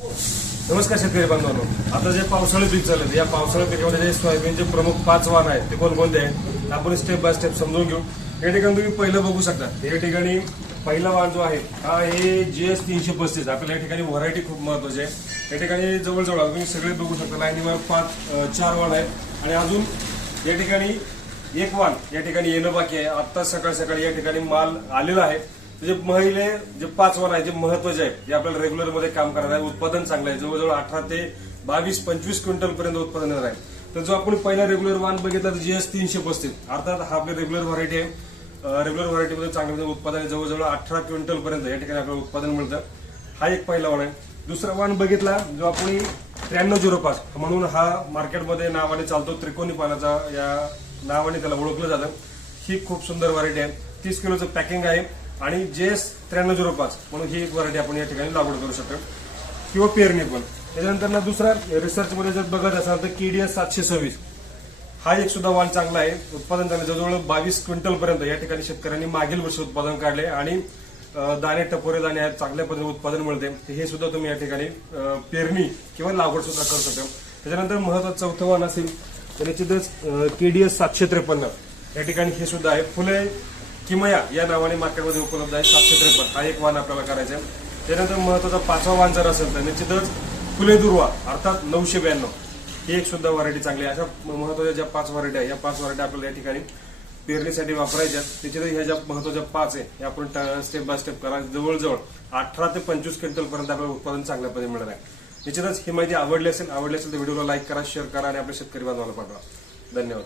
नमस्कार शेतकरी बांधवांनो. आता जे पावसाळी पीक चालत या पावसाळी पिकामध्ये जे सोयाबीनचे प्रमुख पाच वाहन आहेत ते कोणकोणते आहेत आपण स्टेप बाय स्टेप समजून घेऊ. या ठिकाणी तुम्ही पहिलं बघू शकता. या ठिकाणी पहिला वाण जो आहे हा हे जी एस तीनशे पस्तीस. आपल्याला या ठिकाणी व्हरायटी खूप महत्वाची आहे. या ठिकाणी जवळजवळ तुम्ही सगळे बघू शकता लाईनीवर पाच चार वाण आहेत. आणि अजून या ठिकाणी एक वाण या ठिकाणी येणं बाकी आहे. आता सकाळ सकाळी या ठिकाणी माल आलेला आहे. जे महिले जे पाच वन आहे जे महत्त्वाचे आहे जे आपल्याला रेग्युलरमध्ये काम करणार आहे उत्पादन चांगलं आहे. जवळजवळ अठरा ते बावीस पंचवीस क्विंटल पर्यंत उत्पादन येणार आहे तर जो आपण पहिला रेग्युलर वाण बघितला तर जीएस तीनशे पस्तीस. अर्थात हा आपली रेग्युलर व्हरायटी आहे. रेग्युलर व्हरायटीमध्ये चांगलं उत्पादन आहे. जवळजवळ अठरा क्विंटल पर्यंत या ठिकाणी आपल्याला उत्पादन मिळतं. हा एक पहिला वाण आहे. दुसरा वाण बघितला जो आपण त्र्याण्णव झिरो पाच म्हणून हा मार्केटमध्ये नावाने चालतो त्रिकोणी पानाचा या नावाने त्याला ओळखलं जातं. ही खूप सुंदर व्हरायटी आहे. तीस किलोचं पॅकिंग आहे. आणि जेस त्र्याण्णव झिरो पाच म्हणून ही एक व्हरायटी आपण या ठिकाणी लागवड करू शकतो. किंवा पेरणी पण. त्याच्यानंतर ना दुसरा रिसर्च मध्ये जर बघत असाल तर केडीएस सातशे सव्वीस. हा एक सुद्धा वाण चांगला आहे. उत्पादन चांगलं जवळजवळ बावीस क्विंटल पर्यंत या ठिकाणी शेतकऱ्यांनी मागील वर्षी उत्पादन काढले आणि दाणे टपोरे दाणे आहेत चांगल्या पद्धतीने उत्पादन मिळते. हे सुद्धा तुम्ही या ठिकाणी पेरणी किंवा लागवड सुद्धा करू शकता. त्याच्यानंतर महत्वाचं चौथं वाण असेल तर निश्चितच केडीएस सातशे त्रेपन्न. या ठिकाणी हे सुद्धा आहे. फुले किमया या नावाने मार्केटमध्ये उपलब्ध आहे. सातशे त्रेपन्न हा एक वाण आपल्याला करायचा आहे. त्यानंतर महत्त्वाचा पाचवा वाण जर असेल तर निश्चितच फुले दुर्वा अर्थात नऊशे ब्याण्णव. ही एक सुद्धा व्हरायटी चांगली आहे. अशा महत्त्वाच्या ज्या पाच व्हरायटी आहे या पाच व्हरायटी आपल्याला या ठिकाणी पेरणीसाठी वापरायच्या त्याच्यात ह्या ज्या महत्त्वाच्या पाच आहे या आपण स्टेप बाय स्टेप करा. जवळजवळ अठरा ते पंचवीस क्विंटल पर्यंत आपल्याला उत्पादन चांगल्या पद्धतीने मिळणार आहे. निश्चितच ही माहिती आवडली असेल आवडली असेल तर व्हिडिओला लाईक करा शेअर करा आणि आपल्या शेतकरी बांधवाला पाठवा. धन्यवाद.